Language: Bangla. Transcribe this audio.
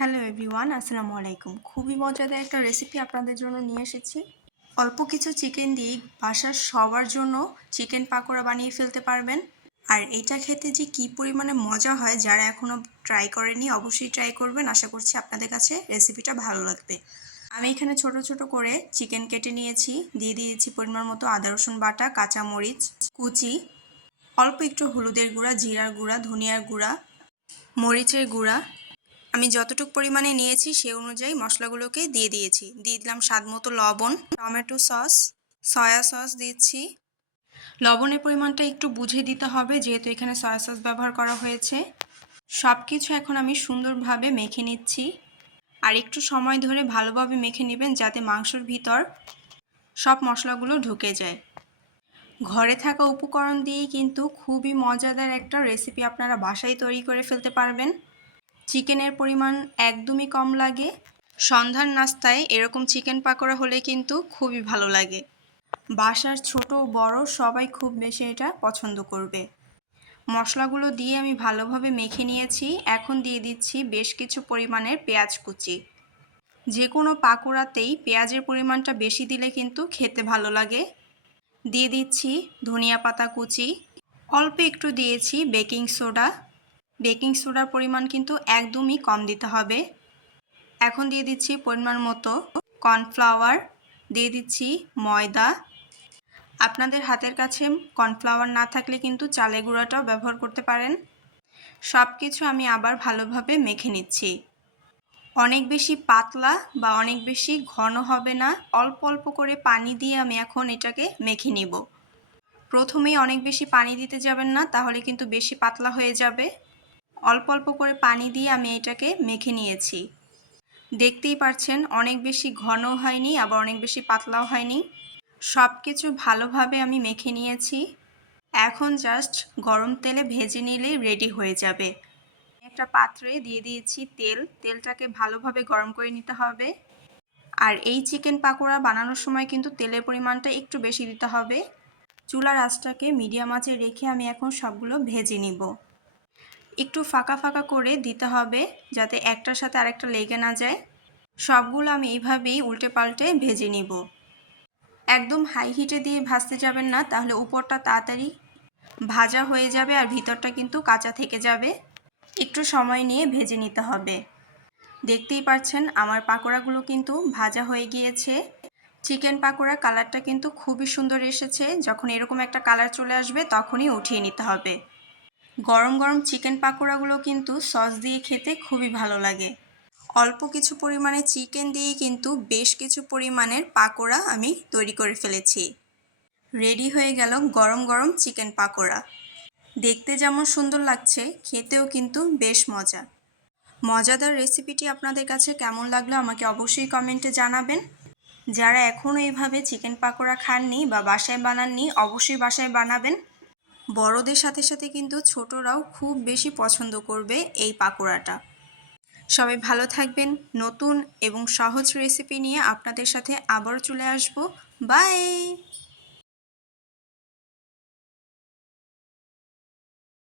হ্যালো এভরিওয়ান, আসসালামু আলাইকুম। খুবই মজাদার একটা রেসিপি আপনাদের জন্য নিয়ে এসেছি। অল্প কিছু চিকেন দিয়ে বাসার সবার জন্য চিকেন পাকোড়া বানিয়ে ফেলতে পারবেন। আর এটা খেতে যে কী পরিমাণে মজা হয়, যারা এখনও ট্রাই করেনি অবশ্যই ট্রাই করবেন। আশা করছি আপনাদের কাছে রেসিপিটা ভালো লাগবে। আমি এখানে ছোট ছোট করে চিকেন কেটে নিয়েছি, দিয়ে দিয়েছি পরিমাণ মতো আদা রসুন বাটা, কাঁচামরিচ কুচি, অল্প একটু হলুদের গুঁড়া, জিরার গুঁড়া, ধনিয়ার গুঁড়া, মরিচের গুঁড়া। আমি যতটুকু পরিমাণে নিয়েছি সেই অনুযায়ী মশলাগুলোকে দিয়ে দিয়েছি। দিয়ে দিলাম স্বাদ মতো লবণ, টমেটো সস, সয়া সস দিচ্ছি। লবণের পরিমাণটা একটু বুঝে দিতে হবে, যেহেতু এখানে সয়া সস ব্যবহার করা হয়েছে। সব কিছু এখন আমি সুন্দরভাবে মেখে নিচ্ছি। আর একটু সময় ধরে ভালোভাবে মেখে নেবেন, যাতে মাংসের ভিতর সব মশলাগুলো ঢুকে যায়। ঘরে থাকা উপকরণ দিয়েই কিন্তু খুবই মজাদার একটা রেসিপি আপনারা বাসায় তৈরি করে ফেলতে পারবেন। চিকেনের পরিমাণ একদমই কম লাগে। সন্ধ্যার নাস্তায় এরকম চিকেন পাকোড়া হলে কিন্তু খুবই ভালো লাগে। বাসার ছোট বড় সবাই খুব বেশি এটা পছন্দ করবে। মশলাগুলো দিয়ে আমি ভালোভাবে মেখে নিয়েছি। এখন দিয়ে দিচ্ছি বেশ কিছু পরিমাণের পেঁয়াজ কুচি। যে কোনো পাকোড়াতেই পেঁয়াজের পরিমাণটা বেশি দিলে কিন্তু খেতে ভালো লাগে। দিয়ে দিচ্ছি ধনিয়া পাতা কুচি, অল্প একটু দিয়েছি বেকিং সোডা। বেকিং সোডার পরিমাণ কিন্তু একদমই কম দিতে হবে। এখন দিয়ে দিচ্ছি পরিমাণ মতো কর্নফ্লাওয়ার, দিয়ে দিচ্ছি ময়দা। আপনাদের হাতের কাছে কর্নফ্লাওয়ার না থাকলে কিন্তু চালের গুঁড়াটাও ব্যবহার করতে পারেন। সব কিছু আমি আবার ভালোভাবে মেখে নিচ্ছি। অনেক বেশি পাতলা বা অনেক বেশি ঘন হবে না, অল্প অল্প করে পানি দিয়ে আমি এখন এটাকে মেখে নিব। প্রথমেই অনেক বেশি পানি দিতে যাবেন না, তাহলে কিন্তু বেশি পাতলা হয়ে যাবে। অল্প অল্প করে পানি দিয়ে আমি এটাকে মেখে নিয়েছি। দেখতেই পাচ্ছেন অনেক বেশি ঘনও হয়নি, আবার অনেক বেশি পাতলাও হয়নি। সব কিছু ভালোভাবে আমি মেখে নিয়েছি। এখন জাস্ট গরম তেলে ভেজে নিলেই রেডি হয়ে যাবে। একটা পাত্রে দিয়ে দিয়েছি তেল, তেলটাকে ভালোভাবে গরম করে নিতে হবে। আর এই চিকেন পাকোড়া বানানোর সময় কিন্তু তেলের পরিমাণটা একটু বেশি দিতে হবে। চুলার আঁচটাকে মিডিয়াম আঁচে রেখে আমি এখন সবগুলো ভেজে নিব। একটু ফাঁকা ফাঁকা করে দিতে হবে, যাতে একটার সাথে আরেকটা লেগে না যায়। সবগুলো আমি এইভাবেই উল্টে পাল্টে ভেজে নিব। একদম হাই হিটে দিয়ে ভাজতে যাবেন না, তাহলে উপরটা তাড়াতাড়ি ভাজা হয়ে যাবে আর ভিতরটা কিন্তু কাঁচা থেকে যাবে। একটু সময় নিয়ে ভেজে নিতে হবে। দেখতেই পাচ্ছেন আমার পাকোড়াগুলো কিন্তু ভাজা হয়ে গিয়েছে। চিকেন পাকোড়া কালারটা কিন্তু খুবই সুন্দর এসেছে। যখন এরকম একটা কালার চলে আসবে তখনই উঠিয়ে নিতে হবে। গরম গরম চিকেন পাকোড়াগুলো কিন্তু সস দিয়ে খেতে খুবই ভালো লাগে। অল্প কিছু পরিমাণে চিকেন দিয়েই কিন্তু বেশ কিছু পরিমাণের পাকোড়া আমি তৈরি করে ফেলেছি। রেডি হয়ে গেল গরম গরম চিকেন পাকোড়া। দেখতে যেমন সুন্দর লাগছে, খেতেও কিন্তু বেশ মজা। মজাদার রেসিপিটি আপনাদের কাছে কেমন লাগলো আমাকে অবশ্যই কমেন্টে জানাবেন। যারা এখনও এইভাবে চিকেন পাকোড়া খাননি বা বাসায় বানাননি, অবশ্যই বাসায় বানাবেন। বড়দের সাথে সাথে কিন্তু ছোটরাও খুব বেশি পছন্দ করবে এই পাকোড়াটা। সবাই ভালো থাকবেন। নতুন এবং সহজ রেসিপি নিয়ে আপনাদের সাথে আবারও চলে আসব। বাই।